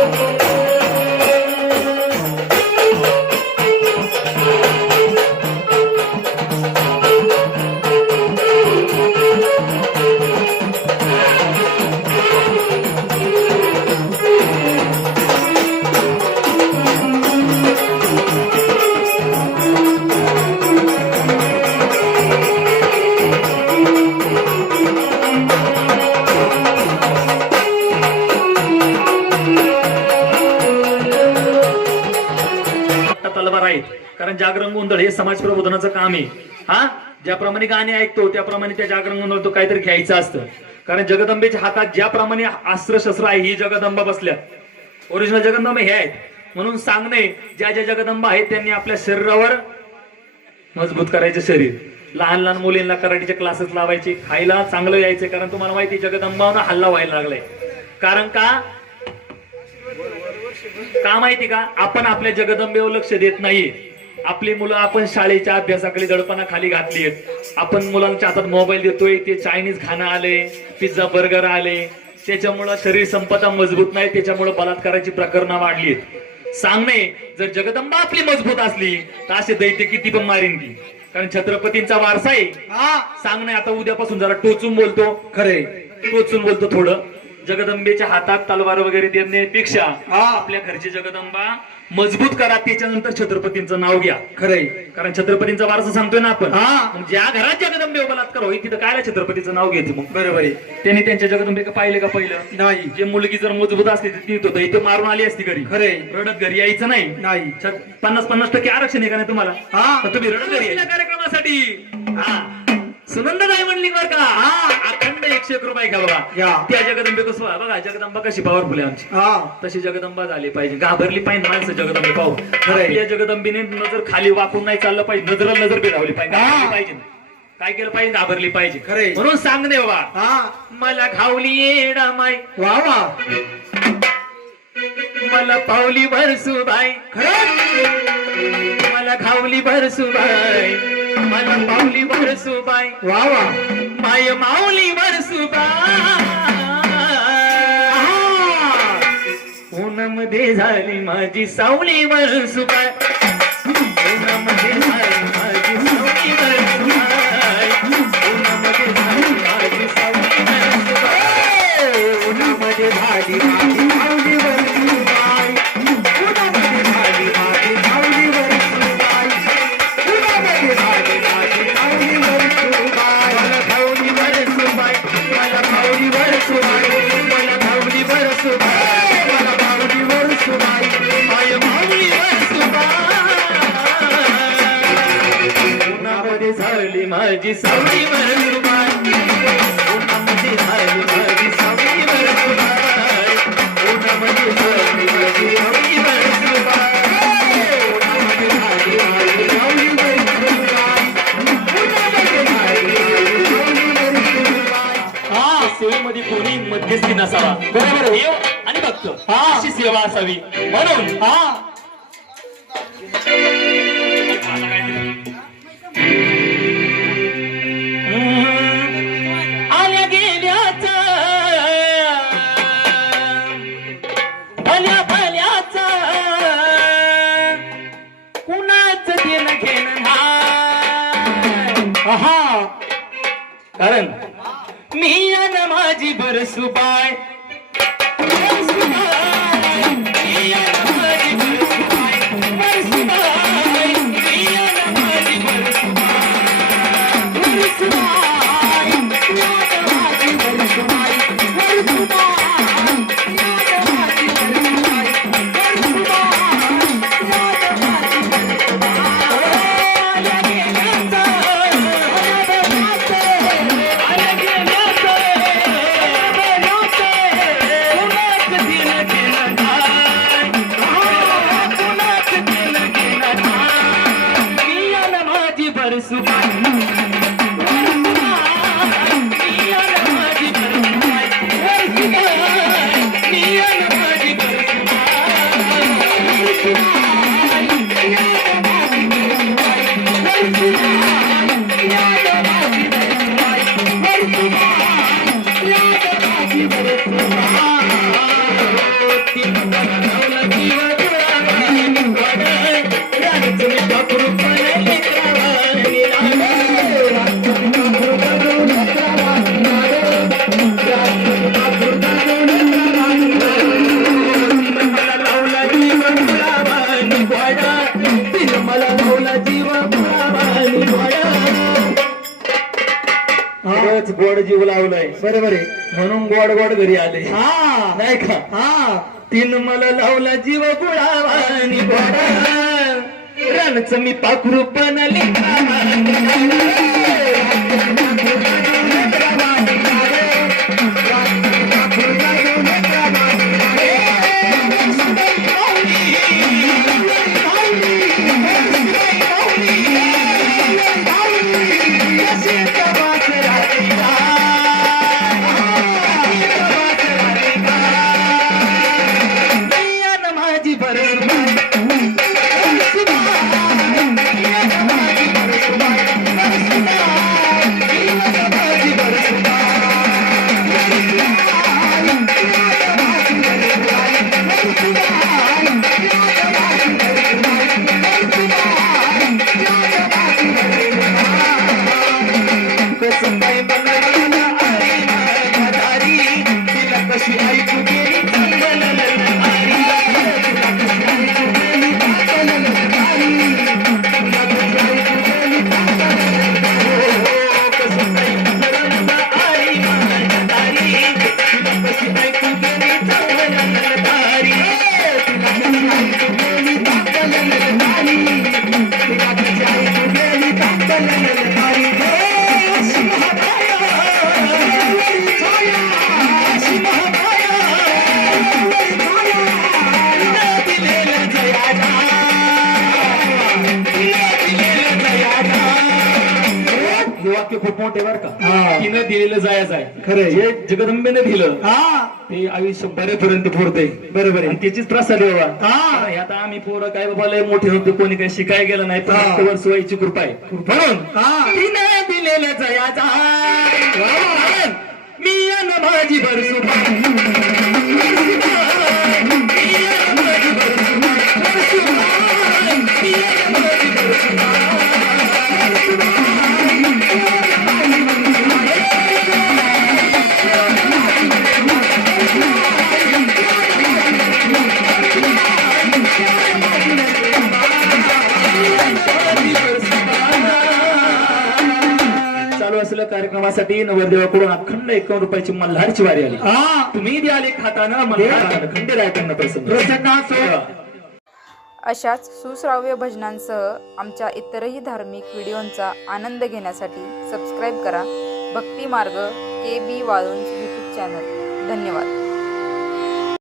मोठा तलवार आहेत कारण जागरण गोंधळ हे समाज प्रबोधनाचं काम आहे. हा? ज्याप्रमाणे गाणी ऐकतो त्याप्रमाणे त्या जागरण गोंधळ तो काहीतरी घ्यायचं असतं. कारण जगदंबेच्या हातात ज्याप्रमाणे अस्त्र शस्त्र आहे ही जगदंबा बसल्या. ओरिजिनल जगदंबा हे आहेत. म्हणून सांगणे ज्या ज्या जगदंबा आहेत त्यांनी आपल्या शरीरावर मजबूत करायचे शरीर. लहान लहान मुलींना कराटेचे क्लासेस लावायचे खायला चांगलं यायचे. कारण तुम्हाला माहिती जगदंबावर हल्ला व्हायला लागलाय. कारण का? का माहिती का? आपण आपल्या जगदंबेवर लक्ष देत नाहीये आपली मुलं आपण शाळेच्या अभ्यासाकडे दडपणाखाली घातली आहेत आपण मुलांच्या हातात मोबाईल देतोय ते चायनीज खाणं आले पिझ्झा बर्गर आले. त्याच्यामुळं शरीर संपदा मजबूत नाही त्याच्यामुळं बलात्काराची प्रकरणं वाढली आहेत सांगणे जर जगदंबा आपली मजबूत असली तर असे दैत्य किती पण मारीन ती कारण छत्रपतींचा वारसा आहे. हा. सांगणे आता उद्यापासून जरा टोचून बोलतो. खरे टोचून बोलतो थोडं. जगदंबेच्या हातात तलवार वगैरे देण्यापेक्षा हा. आपल्या घरची जगदंबा. मजबूत करा त्याच्यानंतर छत्रपतींचं नाव घ्या. खरे कारण छत्रपतींचा वारसा सांगतोय ना आपण. हा. मग ज्या घरात जगदंबे बलात्कार होईल तिथं काय छत्रपतीचं नाव घ्यायचं मग? बरोबर आहे. त्यांनी त्यांच्या जगदंबे का पाहिले का पहिलं? नाही. जे मुलगी जर मजबूत असली तर ती होतं इथे मारून आली असती घरी. खरे रडत घरी यायचं नाही. नाही. पन्नास पन्नास टक्के आरक्षण आहे का नाही तुम्हाला? हा. तुम्ही रडत घरी. कार्यक्रमासाठी? हा. सुनंद नाही म्हणली बरं का? हा अखंड एकशे एक रुपये घ्या बघा. त्या जगदंबे कसं बघा जगदंबा कशी पॉवरफुल आहे आमची. हा. तशी जगदंबा झाली पाहिजे. घाबरली पाहिजे माणसं जगदंबे पाहू. आपल्या जगदंबीने नजर खाली वाकून नाही चाललं पाहिजे. नजर नजर बेधावली पाहिजे. काय केलं पाहिजे? घाबरली पाहिजे. खरंय. म्हणून सांगणे बाबा. हा. मला घावली येडा माय वा वा. मला पावली भरसुबाई खरं मला घावली भरसुबाई मला पावली भरसुबाई वा वा. माय माऊली भरसुबाई ऊनमध्ये झाली माझी सावली भरसुबाई झाली माझी सावली उन्हामध्ये झाली माझी उन्हामध्ये झाली माझी हा सेवेमध्ये कोणी मध्यस्थी नसावा. बरोबर आणि भक्त हा. अशी सेवा असावी. म्हणून हा. कारण मी अन माझी बरसुबाय बरसुबाय, खरंच गोड जीव लावलाय. बरोबर आहे? म्हणून गोड गोड घरी आले. हा. नाही का? हा. तिनं मला लावला जीव गुळावानी गोडा. रणच मी पाखरू बनले. तिला कशी वाक्य खूप मोठे बर का. तिनं दिलेलं जायचं आहे खरंय. जे जगदंबेने दिलं ते आयुष्य बरेपर्यंत पुरते बरोबर. आणि त्याचीच प्रसाद बाबा. हा. आता आम्ही पोरं काय बाबा लय मोठे होते कोणी काही शिकाय गेलं नाही पण व्हायची कृपा आहे. म्हणून. तिनं दिलेलं जयाचा मी माझी बरसुबाई कार्यक्रमासाठी नवरदेवाकडून अखंड एकावन्न रुपयाची मल्हारची वारी आली. हा. तुम्ही द्याले खाताना मल्हार खंडे रायकडनं प्रसन्न प्रसन्न असो. अशाच सुश्राव्य भजनांसह आमच्या इतरही धार्मिक व्हिडिओंचा आनंद घेण्यासाठी सबस्क्राईब करा. Bhakti Marg K B Walunj YouTube channel धन्यवाद.